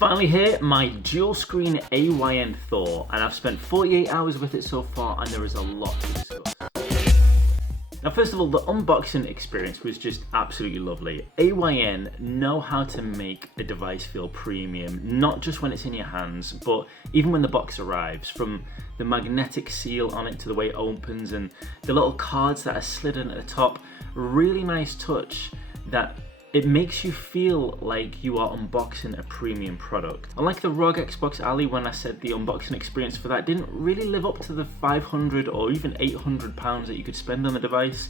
finally here, my dual screen AYN Thor, and I've spent 48 hours with it so far, and there is a lot to discuss. Now, first of all, the unboxing experience was just absolutely lovely. AYN know how to make a device feel premium, not just when it's in your hands, but even when the box arrives, from the magnetic seal on it to the way it opens and the little cards that are slidden at the top. Really nice touch that it makes you feel like you are unboxing a premium product. Unlike the ROG Xbox Ally, when I said the unboxing experience for that didn't really live up to the 500 or even 800 pounds that you could spend on the device,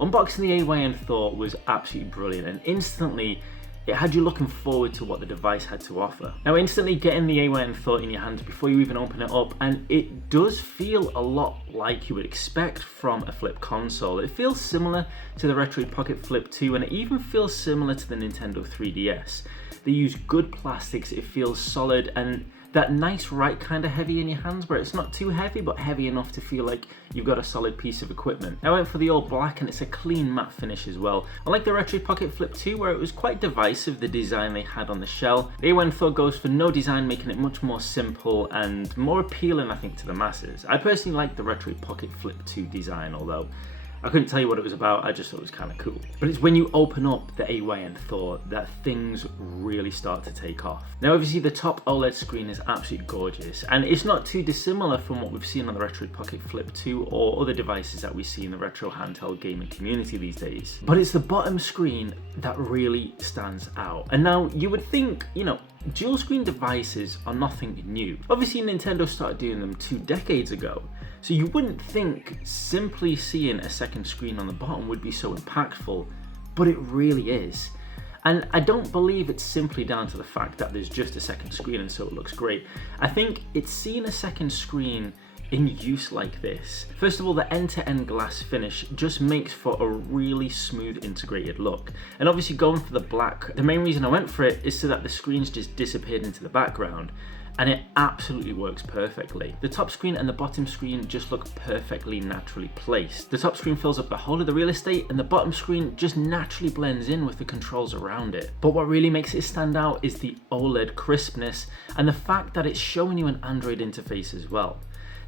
unboxing the AYN Thor was absolutely brilliant, and instantly it had you looking forward to what the device had to offer. Now, instantly getting the AYN Thor in your hands before you even open it up, and it does feel a lot like you would expect from a flip console. It feels similar to the Retro Pocket Flip 2, and it even feels similar to the Nintendo 3DS. They use good plastics, it feels solid, and that nice right kind of heavy in your hands, where it's not too heavy but heavy enough to feel like you've got a solid piece of equipment. I went for the all black, and it's a clean matte finish as well. Unlike the Retro Pocket Flip 2, where it was quite divisive, the design they had on the shell, the AYN Thor goes for no design, making it much more simple and more appealing, I think, to the masses. I personally like the Retro Pocket Flip 2 design, although I couldn't tell you what it was about, I just thought it was kind of cool. But it's when you open up the AYN Thor that things really start to take off. Now, obviously the top OLED screen is absolutely gorgeous, and it's not too dissimilar from what we've seen on the Retro Pocket Flip 2 or other devices that we see in the retro handheld gaming community these days. But it's the bottom screen that really stands out. And now you would think, dual screen devices are nothing new. Obviously Nintendo started doing them 2 decades ago, so you wouldn't think simply seeing a second screen on the bottom would be so impactful, but it really is. And I don't believe it's simply down to the fact that there's just a second screen and so it looks great. I think it's seeing a second screen in use like this. First of all, the end-to-end glass finish just makes for a really smooth integrated look. And obviously going for the black, the main reason I went for it is so that the screens just disappeared into the background, and it absolutely works perfectly. The top screen and the bottom screen just look perfectly naturally placed. The top screen fills up the whole of the real estate, and the bottom screen just naturally blends in with the controls around it. But what really makes it stand out is the OLED crispness and the fact that it's showing you an Android interface as well.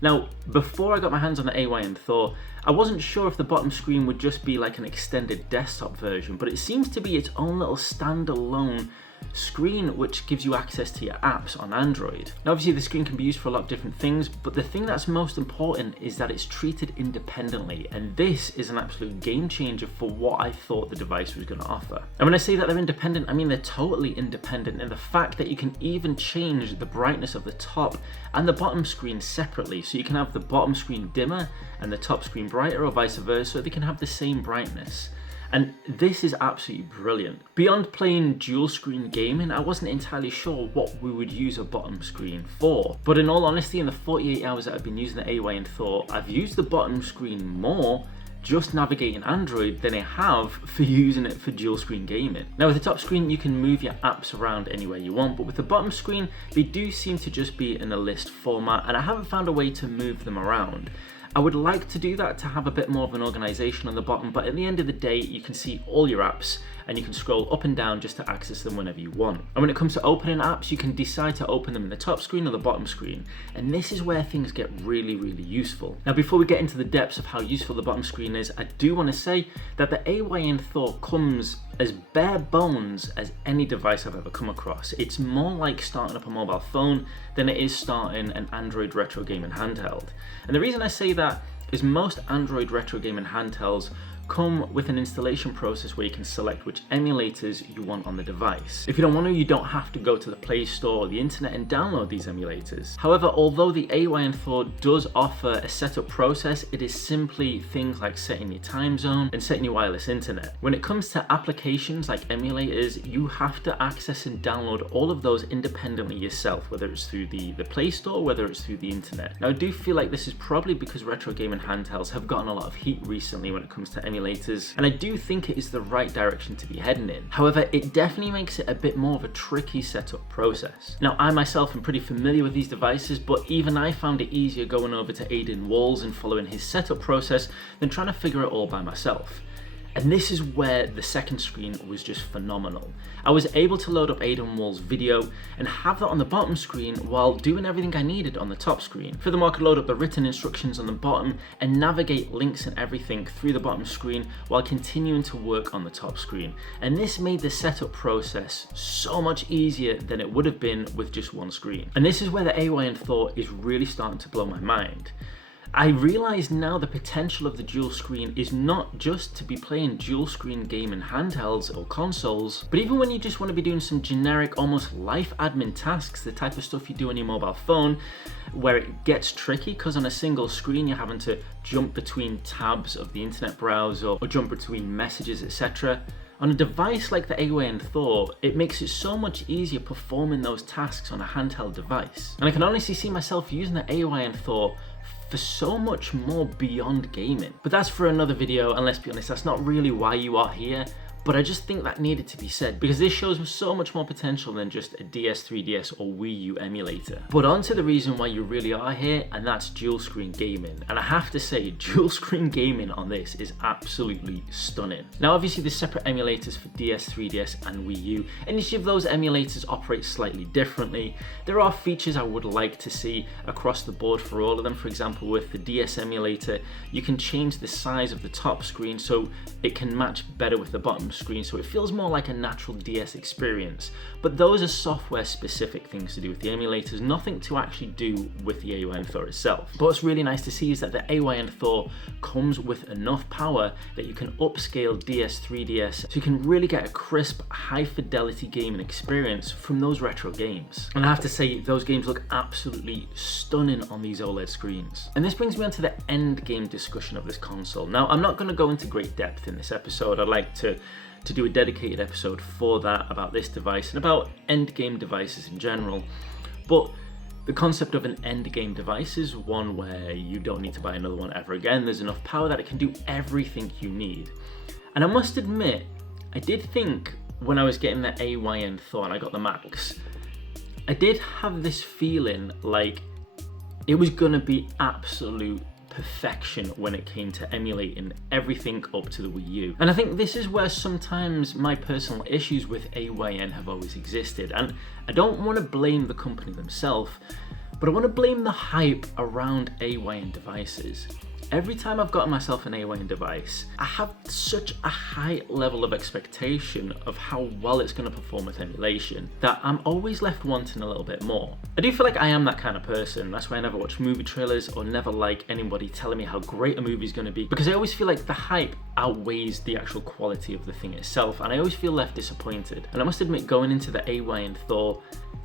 Now, before I got my hands on the AYN Thor, I wasn't sure if the bottom screen would just be like an extended desktop version, but it seems to be its own little standalone screen which gives you access to your apps on Android. Now, obviously the screen can be used for a lot of different things, but the thing that's most important is that it's treated independently, and this is an absolute game changer for what I thought the device was going to offer. And when I say that they're independent, I mean they're totally independent in the fact that you can even change the brightness of the top and the bottom screen separately, so you can have the bottom screen dimmer and the top screen brighter, or vice versa, so they can have the same brightness. And this is absolutely brilliant. Beyond playing dual screen gaming, I wasn't entirely sure what we would use a bottom screen for. But in all honesty, in the 48 hours that I've been using the AYN Thor, I've used the bottom screen more just navigating Android than I have for using it for dual screen gaming. Now, with the top screen, you can move your apps around anywhere you want, but with the bottom screen, they do seem to just be in a list format, and I haven't found a way to move them around. I would like to do that to have a bit more of an organization on the bottom, but at the end of the day, you can see all your apps and you can scroll up and down just to access them whenever you want. And when it comes to opening apps, you can decide to open them in the top screen or the bottom screen. And this is where things get really, really useful. Now, before we get into the depths of how useful the bottom screen is, I do want to say that the AYN Thor comes as bare bones as any device I've ever come across. It's more like starting up a mobile phone than it is starting an Android retro gaming handheld. And the reason I say that is most Android retro gaming handhelds come with an installation process where you can select which emulators you want on the device. If you don't want to, you don't have to go to the Play Store or the internet and download these emulators. However, although the AYN Thor does offer a setup process, it is simply things like setting your time zone and setting your wireless internet. When it comes to applications like emulators, you have to access and download all of those independently yourself, whether it's through the Play Store, whether it's through the internet. Now, I do feel like this is probably because retro gaming handhelds have gotten a lot of heat recently when it comes to emulators, and I do think it is the right direction to be heading in. However, it definitely makes it a bit more of a tricky setup process. Now, I myself am pretty familiar with these devices, but even I found it easier going over to Aiden Walls and following his setup process than trying to figure it all by myself. And this is where the second screen was just phenomenal. I was able to load up Aidan Wall's video and have that on the bottom screen while doing everything I needed on the top screen. Furthermore, I could load up the written instructions on the bottom and navigate links and everything through the bottom screen while continuing to work on the top screen. And this made the setup process so much easier than it would have been with just one screen. And this is where the AYN Thor is really starting to blow my mind. I realise now the potential of the dual screen is not just to be playing dual screen gaming handhelds or consoles, but even when you just want to be doing some generic, almost life admin tasks, the type of stuff you do on your mobile phone, where it gets tricky because on a single screen you're having to jump between tabs of the internet browser or jump between messages, etc. On a device like the AYN Thor, it makes it so much easier performing those tasks on a handheld device. And I can honestly see myself using the AYN Thor for so much more beyond gaming. But that's for another video, and let's be honest, that's not really why you are here. But I just think that needed to be said because this shows so much more potential than just a DS, 3DS or Wii U emulator. But on to the reason why you really are here, and that's dual screen gaming. And I have to say, dual screen gaming on this is absolutely stunning. Now obviously there's separate emulators for DS, 3DS and Wii U, and each of those emulators operate slightly differently. There are features I would like to see across the board for all of them. For example, with the DS emulator, you can change the size of the top screen so it can match better with the bottom screen, so it feels more like a natural DS experience. But those are software specific things to do with the emulators, nothing to actually do with the AYN Thor itself. But what's really nice to see is that the AYN Thor comes with enough power that you can upscale DS, 3DS, so you can really get a crisp, high fidelity gaming experience from those retro games. And I have to say, those games look absolutely stunning on these OLED screens. And this brings me on to the end game discussion of this console. Now, I'm not going to go into great depth in this episode. I'd like to do a dedicated episode for that, about this device and about end game devices in general. But the concept of an end game device is one where you don't need to buy another one ever again. There's enough power that it can do everything you need. And I must admit, I did think when I was getting the AYN Thor and I got the Max, I did have this feeling like it was gonna be absolute perfection when it came to emulating everything up to the Wii U. And I think this is where sometimes my personal issues with AYN have always existed. And I don't want to blame the company themselves, but I want to blame the hype around AYN devices. Every time I've gotten myself an AYN device, I have such a high level of expectation of how well it's going to perform with emulation that I'm always left wanting a little bit more. I do feel like I am that kind of person. That's why I never watch movie trailers or never like anybody telling me how great a movie is going to be, because I always feel like the hype outweighs the actual quality of the thing itself, and I always feel left disappointed. And I must admit, going into the AYN Thor,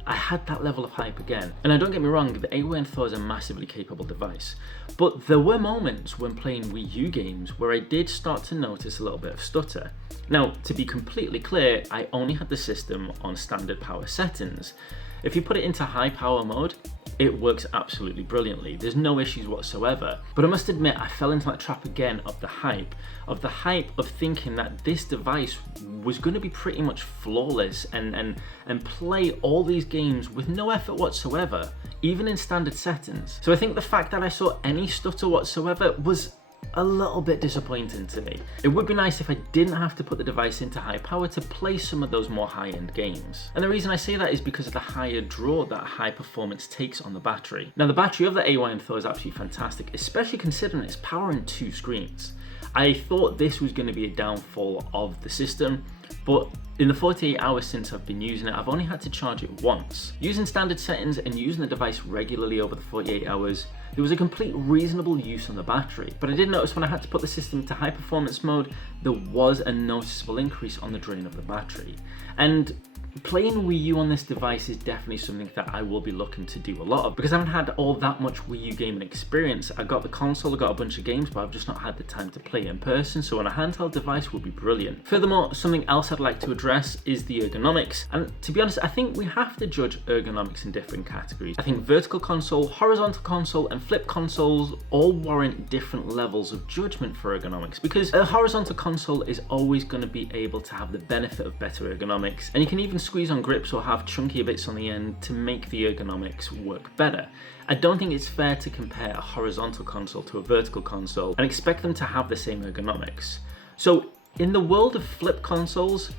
I had that level of hype again. And now don't get me wrong, the AYN Thor is a massively capable device, but there were moments when playing Wii U games where I did start to notice a little bit of stutter. Now, to be completely clear, I only had the system on standard power settings. If you put it into high power mode, it works absolutely brilliantly. There's no issues whatsoever. But I must admit, I fell into that trap again of the hype of thinking that this device was going to be pretty much flawless and play all these games with no effort whatsoever, even in standard settings. So I think the fact that I saw any stutter whatsoever was a little bit disappointing to me. It would be nice if I didn't have to put the device into high power to play some of those more high-end games. And the reason I say that is because of the higher draw that high performance takes on the battery. Now, the battery of the AYN Thor is absolutely fantastic, especially considering it's powering 2 screens. I thought this was going to be a downfall of the system, but in the 48 hours since I've been using it, I've only had to charge it once. Using standard settings and using the device regularly over the 48 hours, there was a complete reasonable use on the battery. But I did notice when I had to put the system into high performance mode, there was a noticeable increase on the drain of the battery. And playing Wii U on this device is definitely something that I will be looking to do a lot of, because I haven't had all that much Wii U gaming experience. I got the console, I got a bunch of games, but I've just not had the time to play in person, so on a handheld device would be brilliant. Furthermore, something else I'd like to address is the ergonomics, and to be honest, I think we have to judge ergonomics in different categories. I think vertical console, horizontal console, and flip consoles all warrant different levels of judgment for ergonomics, because a horizontal console is always going to be able to have the benefit of better ergonomics, and you can even squeeze on grips or have chunkier bits on the end to make the ergonomics work better. I don't think it's fair to compare a horizontal console to a vertical console and expect them to have the same ergonomics. So In the world of flip consoles,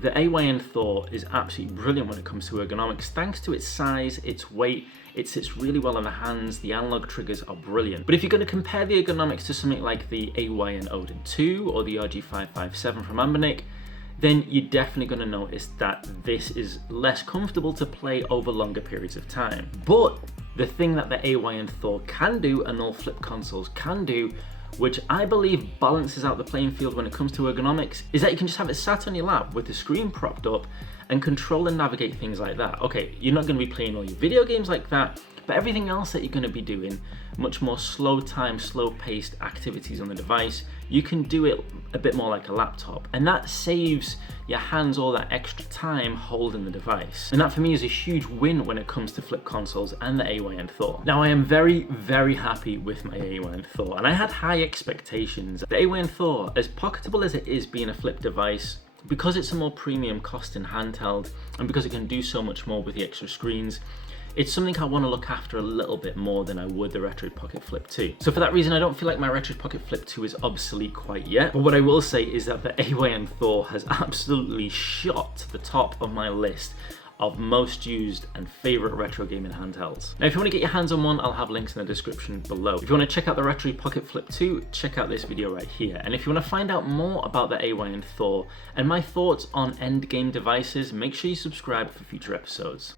the AYN Thor is absolutely brilliant when it comes to ergonomics, thanks to its size, its weight. It sits really well in the hands, the analog triggers are brilliant. But if you're going to compare the ergonomics to something like the AYN Odin 2 or the RG557 from Ambernick, then you're definitely going to notice that this is less comfortable to play over longer periods of time. But the thing that the AYN Thor can do, and all flip consoles can do, which I believe balances out the playing field when it comes to ergonomics, is that you can just have it sat on your lap with the screen propped up and control and navigate things like that. Okay, you're not going to be playing all your video games like that, but everything else that you're going to be doing, much more slow time, slow paced activities on the device, you can do it a bit more like a laptop. And that saves your hands all that extra time holding the device. And that for me is a huge win when it comes to flip consoles and the AYN Thor. Now I am very, very happy with my AYN Thor, and I had high expectations. The AYN Thor, as pocketable as it is being a flip device, because it's a more premium cost in handheld, and because it can do so much more with the extra screens, it's something I want to look after a little bit more than I would the Retro Pocket Flip 2. So for that reason, I don't feel like my Retro Pocket Flip 2 is obsolete quite yet. But what I will say is that the AYN Thor has absolutely shot to the top of my list of most used and favorite retro gaming handhelds. Now, if you want to get your hands on one, I'll have links in the description below. If you want to check out the Retro Pocket Flip 2, check out this video right here. And if you want to find out more about the AYN Thor and my thoughts on endgame devices, make sure you subscribe for future episodes.